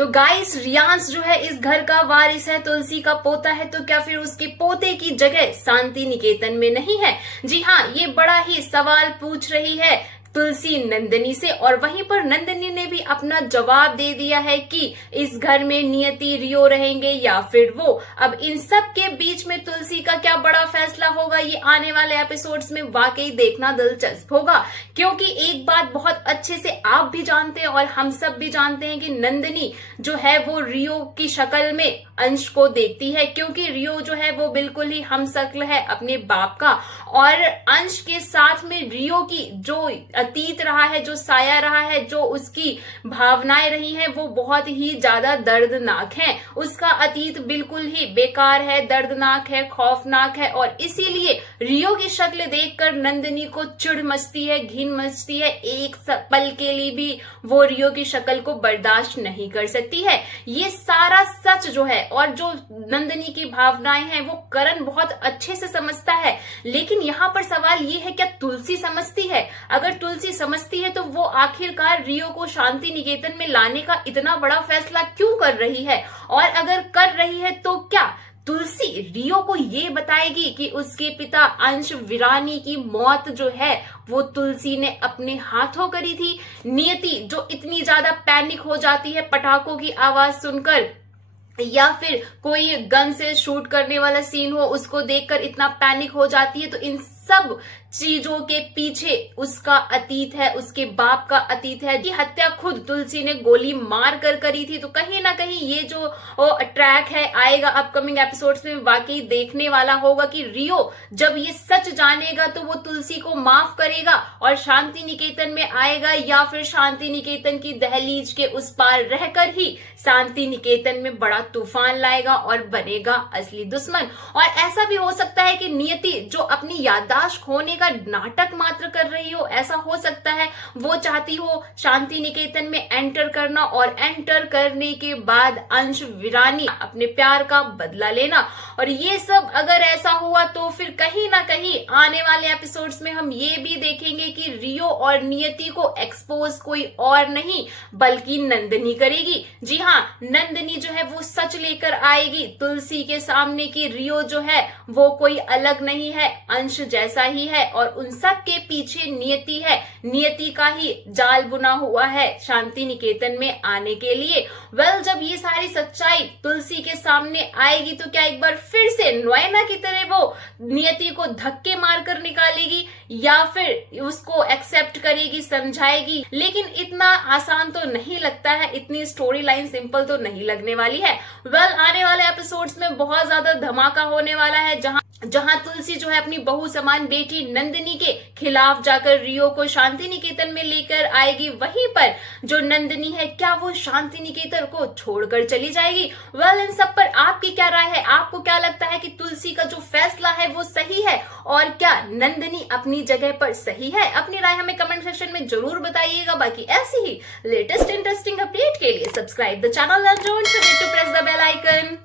तो गाइस, रियांश जो है इस घर का वारिस है, तुलसी का पोता है, तो क्या फिर उसके पोते की जगह शांति निकेतन में नहीं है? जी हाँ, ये बड़ा ही सवाल पूछ रही है तुलसी नंदिनी से, और वहीं पर नंदिनी ने भी अपना जवाब दे दिया है कि इस घर में नियति, रियो रहेंगे या फिर वो। अब इन सब के बीच में तुलसी का क्या बड़ा फैसला होगा, ये आने वाले एपिसोड्स में वाकई देखना दिलचस्प होगा, क्योंकि एक बात बहुत अच्छे से आप भी जानते हैं और हम सब भी जानते हैं कि नंदिनी जो है वो रियो की शक्ल में अंश को देखती है, क्योंकि रियो जो है वो बिल्कुल ही हमशक्ल है अपने बाप का, और अंश के साथ में रियो की जो अतीत रहा है, जो साया रहा है, जो उसकी भावनाएं रही हैं, वो बहुत ही ज्यादा दर्दनाक हैं। उसका अतीत बिल्कुल ही बेकार है, दर्दनाक है, खौफनाक है, और इसीलिए रियो की शक्ल देखकर नंदिनी को चिढ़ मचती है, घिन मचती है। एक पल के लिए भी वो रियो की शक्ल को बर्दाश्त नहीं कर सकती है। ये सारा सच जो है और जो नंदिनी की भावनाएं हैं वो करण बहुत अच्छे से समझता है, लेकिन यहाँ पर सवाल ये है, क्या तुलसी समझती है? अगर तुलसी समझती है तो वो आखिरकार रियो को शांति निकेतन में लाने का इतना बड़ा फैसला क्यों कर रही है? और अगर कर रही है तो क्या तुलसी रियो को ये बताएगी कि उसके पिता अंश वीरानी की मौत जो है वो तुलसी ने अपने हाथों करी थी? नियति जो इतनी ज्यादा पैनिक हो जाती है पटाखों की आवाज सुनकर, या फिर कोई गन से शूट करने वाला सीन हो उसको देखकर इतना पैनिक हो जाती है, तो इन सब चीजों के पीछे उसका अतीत है, उसके बाप का अतीत है। कि हत्या खुद तुलसी ने गोली मार कर करी थी, तो कहीं ना कहीं ये जो ट्रैक है आएगा अपकमिंग एपिसोड्स में, वाकई देखने वाला होगा कि रियो जब ये सच जानेगा तो वो तुलसी को माफ करेगा और शांति निकेतन में आएगा, या फिर शांति निकेतन की दहलीज के उस पार रहकर ही शांति निकेतन में बड़ा तूफान लाएगा और बनेगा असली दुश्मन। और ऐसा भी हो सकता है कि नियति जो अपनी याददाश्त खोने का नाटक मात्र कर रही हो, ऐसा हो सकता है वो चाहती हो शांति निकेतन में एंटर करना, और एंटर करने के बाद अंश वीरानी अपने प्यार का बदला लेना। और ये सब अगर ऐसा हुआ तो फिर कहीं ना कहीं आने वाले एपिसोड्स में हम ये भी देखेंगे कि रियो और नियति को एक्सपोज कोई और नहीं बल्कि नंदिनी करेगी। जी हाँ, नंदिनी जो है वो सच लेकर आएगी तुलसी के सामने कि रियो जो है वो कोई अलग नहीं है, अंश जैसा ही है, और उन सब के पीछे नियति है, नियति का ही जाल बुना हुआ है शांति निकेतन में आने के लिए। जब ये सारी सच्चाई तुलसी के सामने आएगी तो क्या एक बार फिर से नोएना की तरह वो नियति को धक्के मारकर निकालेगी, या फिर उसको एक्सेप्ट करेगी, समझाएगी? लेकिन इतना आसान तो नहीं लगता है, इतनी स्टोरी लाइन सिंपल तो नहीं लगने वाली है। आने वाले एपिसोड्स में बहुत ज्यादा धमाका होने वाला है, जहां तुलसी जो है अपनी बहु समान बेटी नंदिनी के खिलाफ जाकर रियो को शांति निकेतन में लेकर आएगी। वहीं पर जो नंदिनी है, क्या वो शांति निकेतन को छोड़कर चली जाएगी? इन सब पर आपकी क्या राय है? आपको क्या लगता है कि तुलसी का जो फैसला है वो सही है, और क्या नंदिनी अपनी जगह पर सही है? अपनी राय हमें कमेंट सेक्शन में जरूर बताइएगा। बाकी ऐसी ही लेटेस्ट इंटरेस्टिंग अपडेट के लिए subscribe the channel and don't forget to press the bell icon.